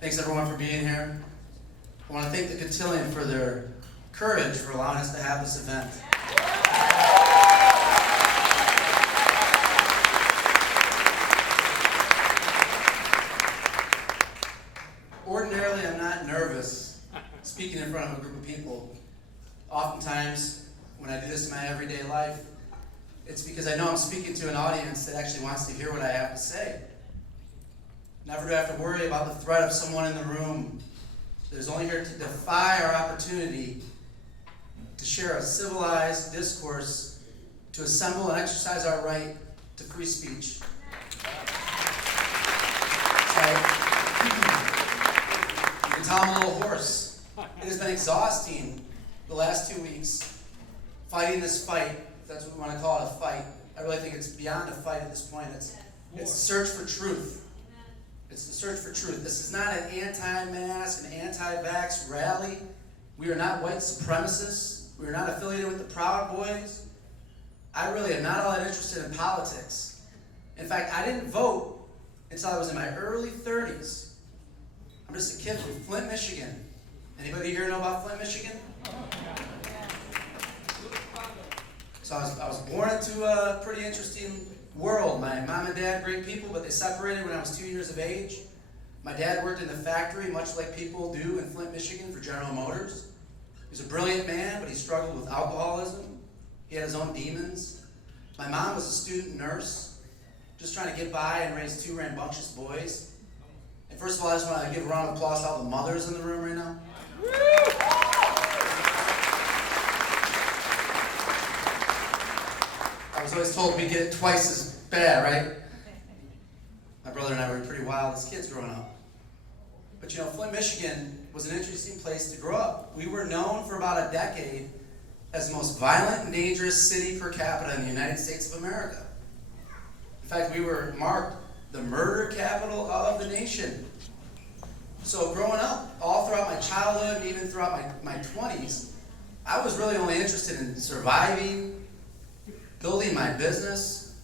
Thanks everyone for being here. I want to thank the Cotillion for their courage for allowing us to have this event. Ordinarily, I'm not nervous speaking in front of a group of people. Oftentimes, when I do this in my everyday life, it's because I know I'm speaking to an audience that actually wants to hear what I have to say. Never do I have to worry about the threat of someone in the room that is only here to defy our opportunity to share a civilized discourse, to assemble and exercise our right to free speech. You can tell I'm a little hoarse. It has been exhausting the last 2 weeks fighting this fight, if that's what we want to call it, a fight. I really think it's beyond a fight at this point. It's the search for truth. It's the search for truth. This is not an anti-mask, an anti-vax rally. We are not white supremacists. We are not affiliated with the Proud Boys. I really am not all that interested in politics. In fact, I didn't vote until I was in my early 30s. I'm just a kid from Flint, Michigan. Anybody here know about Flint, Michigan? So I was born into a pretty interesting world. My mom and dad, great people, but they separated when I was 2 years of age. My dad worked in the factory, much like people do in Flint, Michigan, for General Motors. He was a brilliant man, but he struggled with alcoholism. He had his own demons. My mom was a student nurse, just trying to get by and raise two rambunctious boys. And first of all, I just want to give a round of applause to all the mothers in the room right now. I was always told we get twice as bad, right? My brother and I were pretty wild as kids growing up. But you know, Flint, Michigan was an interesting place to grow up. We were known for about a decade as the most violent and dangerous city per capita in the United States of America. In fact, we were marked the murder capital of the nation. So growing up, all throughout my childhood, even throughout my 20s, I was really only interested in surviving, building my business,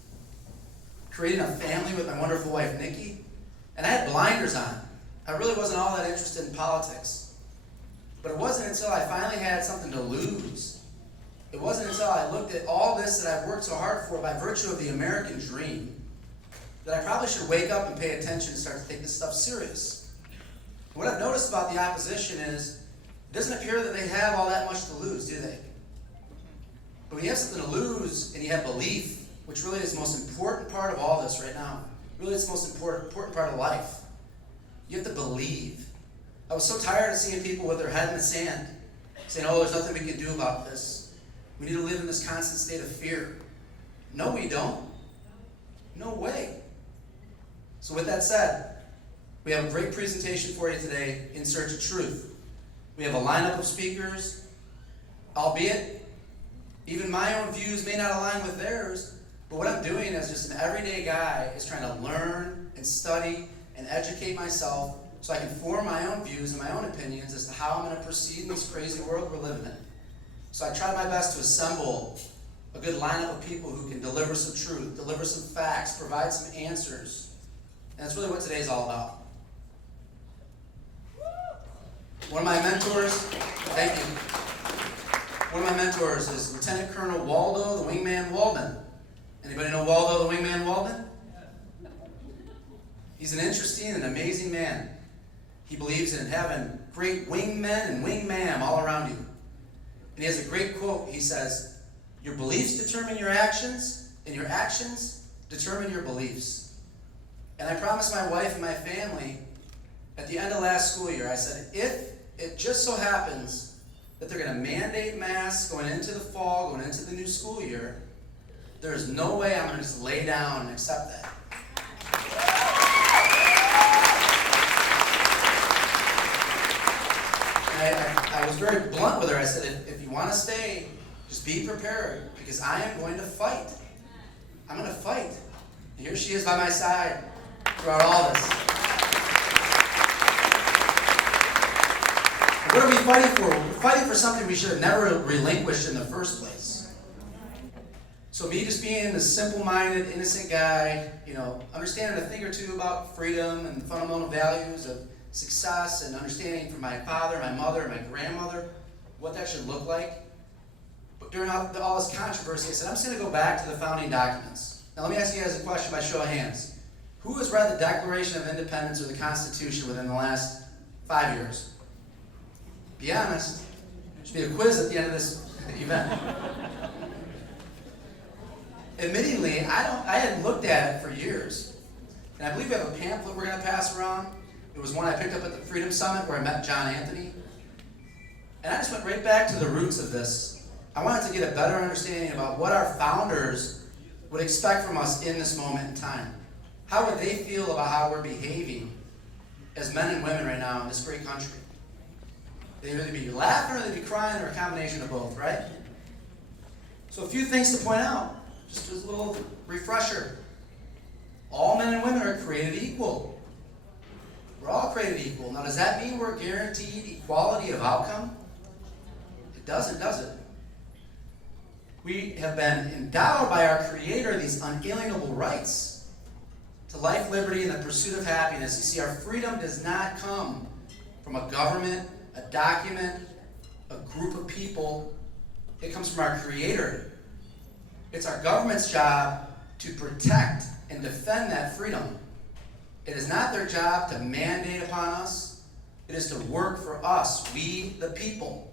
creating a family with my wonderful wife, Nikki, and I had blinders on. I really wasn't all that interested in politics. But it wasn't until I finally had something to lose. It wasn't until I looked at all this that I've worked so hard for by virtue of the American dream that I probably should wake up and pay attention and start to take this stuff serious. What I've noticed about the opposition is it doesn't appear that they have all that much to lose, do they? But when you have something to lose and you have belief, which really is the most important part of all this right now, really it's the most important part of life. You have to believe. I was so tired of seeing people with their head in the sand, saying, oh, there's nothing we can do about this. We need to live in this constant state of fear. No, we don't. No way. So with that said, we have a great presentation for you today, In Search of Truth. We have a lineup of speakers, albeit even my own views may not align with theirs, but what I'm doing as just an everyday guy is trying to learn and study and educate myself so I can form my own views and my own opinions as to how I'm going to proceed in this crazy world we're living in. So I tried my best to assemble a good lineup of people who can deliver some truth, deliver some facts, provide some answers. And that's really what today's all about. One of my mentors, thank you. One of my mentors is Lieutenant Colonel Waldo the Wingman Waldman. Anybody know Waldo the Wingman Waldman? He's an interesting and amazing man. He believes in having great wingmen and wingmam all around you. And he has a great quote. He says, your beliefs determine your actions, and your actions determine your beliefs. And I promised my wife and my family at the end of last school year, I said, if it just so happens that they're going to mandate masks going into the fall, going into the new school year, there's no way I'm going to just lay down and accept that. I was very blunt with her. I said, if you want to stay, just be prepared, because I am going to fight. I'm going to fight. And here she is by my side throughout all this. What are we fighting for? We're fighting for something we should have never relinquished in the first place. So me just being a simple-minded, innocent guy, understanding a thing or two about freedom and fundamental values of success and understanding from my father, my mother, my grandmother, what that should look like. But during all this controversy, I said, I'm just going to go back to the founding documents. Now let me ask you guys a question by show of hands. Who has read the Declaration of Independence or the Constitution within the last 5 years? Be honest. There should be a quiz at the end of this event. Admittingly, I hadn't looked at it for years. And I believe we have a pamphlet we're going to pass around. It was one I picked up at the Freedom Summit where I met John Anthony. And I just went right back to the roots of this. I wanted to get a better understanding about what our founders would expect from us in this moment in time. How would they feel about how we're behaving as men and women right now in this great country? They'd either be laughing or they'd be crying or a combination of both, right? So a few things to point out. Just as a little refresher. All men and women are created equal. We're all created equal. Now, does that mean we're guaranteed equality of outcome? It doesn't, does it? We have been endowed by our Creator these unalienable rights to life, liberty, and the pursuit of happiness. You see, our freedom does not come from a government, a document, a group of people. It comes from our Creator. It's our government's job to protect and defend that freedom. It is not their job to mandate upon us. It is to work for us, we the people.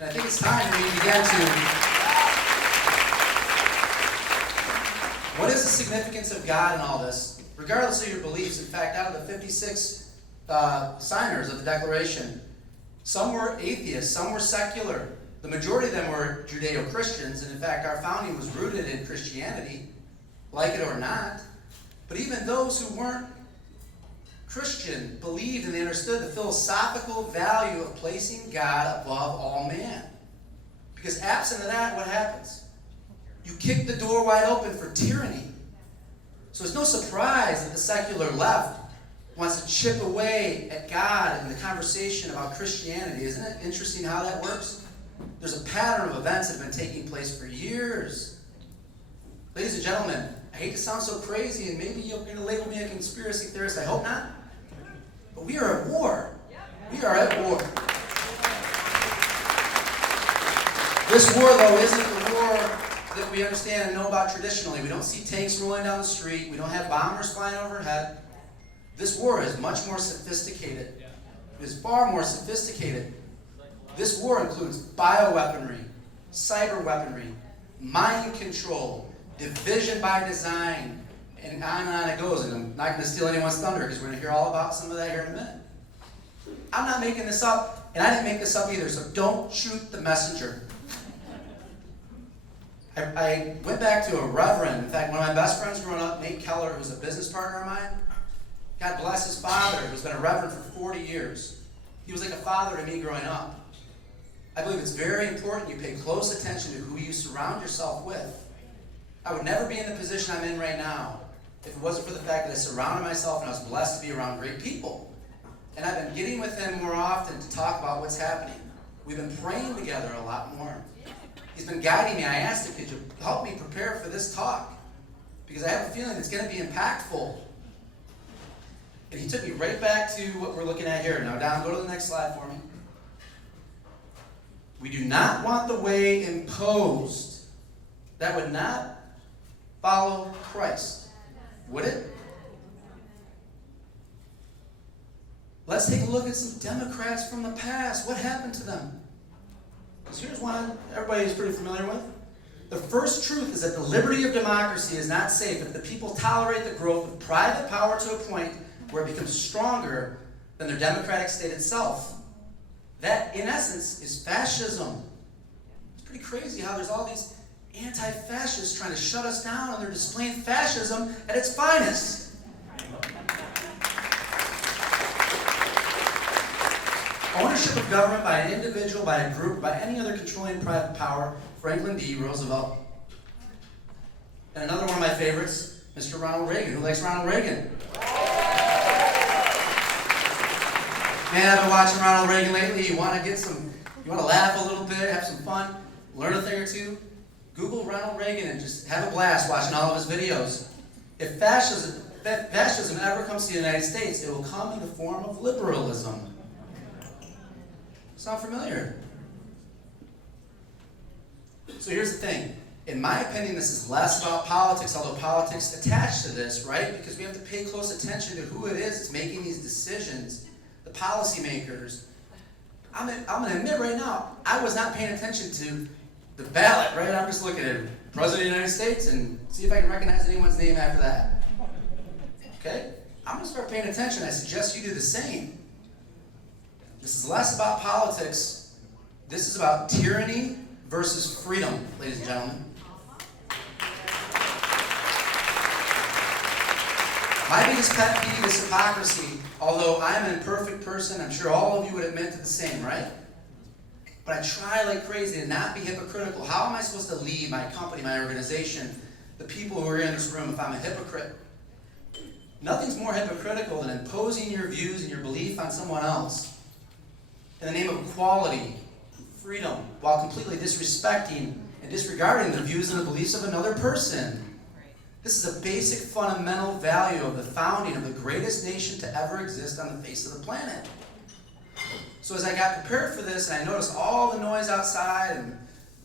And I think it's time we begin to... What is the significance of God in all this? Regardless of your beliefs, in fact, out of the 56 signers of the Declaration, some were atheists, some were secular. The majority of them were Judeo-Christians, and in fact, our founding was rooted in Christianity, like it or not. But even those who weren't Christian believed and they understood the philosophical value of placing God above all man. Because absent of that, what happens? You kick the door wide open for tyranny. So it's no surprise that the secular left wants to chip away at God and the conversation about Christianity. Isn't it interesting how that works? There's a pattern of events that have been taking place for years. Ladies and gentlemen, I hate to sound so crazy, and maybe you're going to label me a conspiracy theorist. I hope not. But we are at war. We are at war. This war, though, isn't the war that we understand and know about traditionally. We don't see tanks rolling down the street. We don't have bombers flying overhead. This war is much more sophisticated. It is far more sophisticated. This war includes bioweaponry, cyber weaponry, mind control, division by design, and on it goes. And I'm not going to steal anyone's thunder because we're going to hear all about some of that here in a minute. I'm not making this up, and I didn't make this up either, so don't shoot the messenger. I went back to a reverend. In fact, one of my best friends growing up, Nate Keller, who's a business partner of mine, God bless his father, who's been a reverend for 40 years. He was like a father to me growing up. I believe it's very important you pay close attention to who you surround yourself with. I would never be in the position I'm in right now if it wasn't for the fact that I surrounded myself and I was blessed to be around great people. And I've been getting with him more often to talk about what's happening. We've been praying together a lot more. He's been guiding me. I asked him, could you help me prepare for this talk? Because I have a feeling it's going to be impactful. And he took me right back to what we're looking at here. Now, Don, go to the next slide for me. We do not want the way imposed. That would not follow Christ, would it? Let's take a look at some Democrats from the past. What happened to them? Because here's one everybody is pretty familiar with. The first truth is that the liberty of democracy is not safe if the people tolerate the growth of private power to a point where it becomes stronger than their democratic state itself. That, in essence, is fascism. It's pretty crazy how there's all these anti-fascists trying to shut us down, and they're displaying fascism at its finest. Ownership of government by an individual, by a group, by any other controlling private power, Franklin D. Roosevelt. And another one of my favorites, Mr. Ronald Reagan. Who likes Ronald Reagan? Man, I've been watching Ronald Reagan lately. You want to laugh a little bit, have some fun, learn a thing or two? Google Ronald Reagan and just have a blast watching all of his videos. If fascism fascism ever comes to the United States, it will come in the form of liberalism. Sound familiar? So here's the thing. In my opinion, this is less about politics, although politics attached to this, right? Because we have to pay close attention to who it is that's making these decisions, the policymakers. I'm going to admit right now, I was not paying attention to the ballot, right? I'm just looking at President of the United States and see if I can recognize anyone's name after that. Okay? I'm going to start paying attention. I suggest you do the same. This is less about politics. This is about tyranny versus freedom, ladies and gentlemen. My biggest pet peeve is hypocrisy. Although I'm an imperfect person, I'm sure all of you would admit to the same, right? But I try like crazy to not be hypocritical. How am I supposed to lead my company, my organization, the people who are in this room if I'm a hypocrite? Nothing's more hypocritical than imposing your views and your belief on someone else in the name of equality, freedom, while completely disrespecting and disregarding the views and the beliefs of another person. This is a basic fundamental value of the founding of the greatest nation to ever exist on the face of the planet. So as I got prepared for this, and I noticed all the noise outside and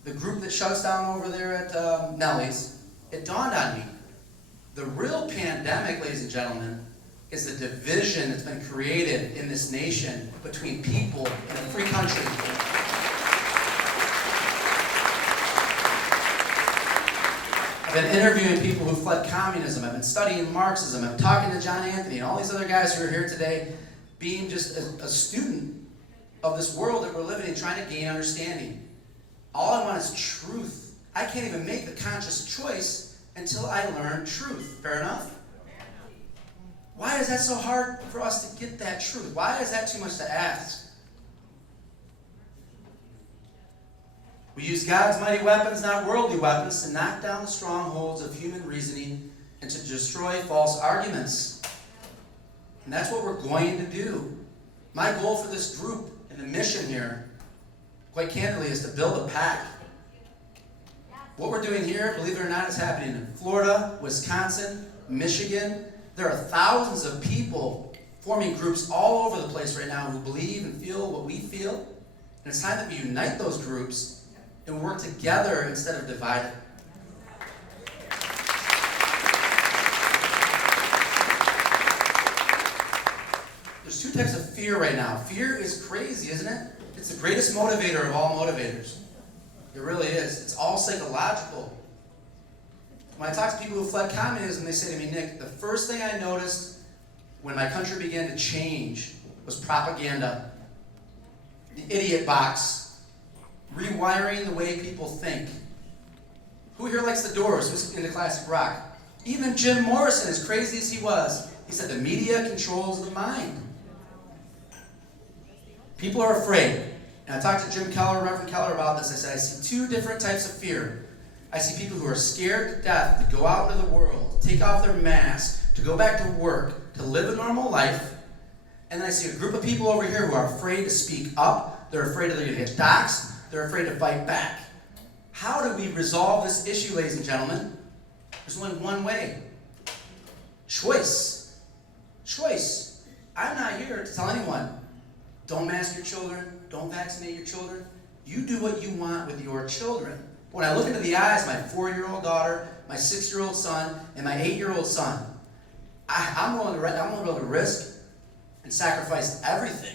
the group that shuts down over there at Nellie's, it dawned on me. The real pandemic, ladies and gentlemen, is the division that's been created in this nation between people in a free country. I've been interviewing people who fled communism. I've been studying Marxism. I'm talking to John Anthony and all these other guys who are here today, being just a student of this world that we're living in, trying to gain understanding. All I want is truth. I can't even make the conscious choice until I learn truth. Fair enough? Why is that so hard for us to get that truth? Why is that too much to ask? We use God's mighty weapons, not worldly weapons, to knock down the strongholds of human reasoning and to destroy false arguments. And that's what we're going to do. My goal for this group and the mission here, quite candidly, is to build a pack. What we're doing here, believe it or not, is happening in Florida, Wisconsin, Michigan. There are thousands of people forming groups all over the place right now who believe and feel what we feel. And it's time that we unite those groups and work together instead of divided. There's two types of fear right now. Fear is crazy, isn't it? It's the greatest motivator of all motivators. It really is. It's all psychological. When I talk to people who fled communism, they say to me, Nick, the first thing I noticed when my country began to change was propaganda. The idiot box. Rewiring the way people think. Who here likes the Doors? Who's into classic rock? Even Jim Morrison, as crazy as he was, he said the media controls the mind. People are afraid. And I talked to Jim Keller, Reverend Keller, about this. I said, I see two different types of fear. I see people who are scared to death to go out into the world, to take off their mask, to go back to work, to live a normal life. And then I see a group of people over here who are afraid to speak up. They're afraid that they're going to get doxxed. They're afraid to fight back. How do we resolve this issue, ladies and gentlemen? There's only one way. Choice. Choice. I'm not here to tell anyone, don't mask your children, don't vaccinate your children. You do what you want with your children. When I look into the eyes of my 4-year-old daughter, my 6-year-old son, and my 8-year-old son, I'm willing to risk and sacrifice everything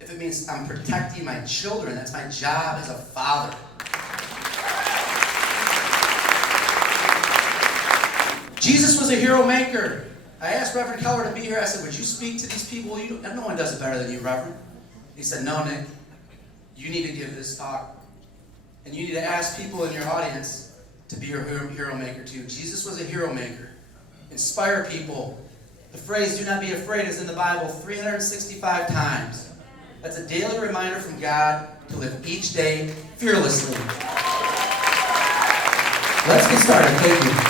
if it means I'm protecting my children. That's my job as a father. Jesus was a hero maker. I asked Reverend Keller to be here. I said, would you speak to these people? No one does it better than you, Reverend. He said, no, Nick, you need to give this talk. And you need to ask people in your audience to be your hero maker too. Jesus was a hero maker. Inspire people. The phrase, do not be afraid, is in the Bible 365 times. That's a daily reminder from God to live each day fearlessly. Let's get started. Thank you.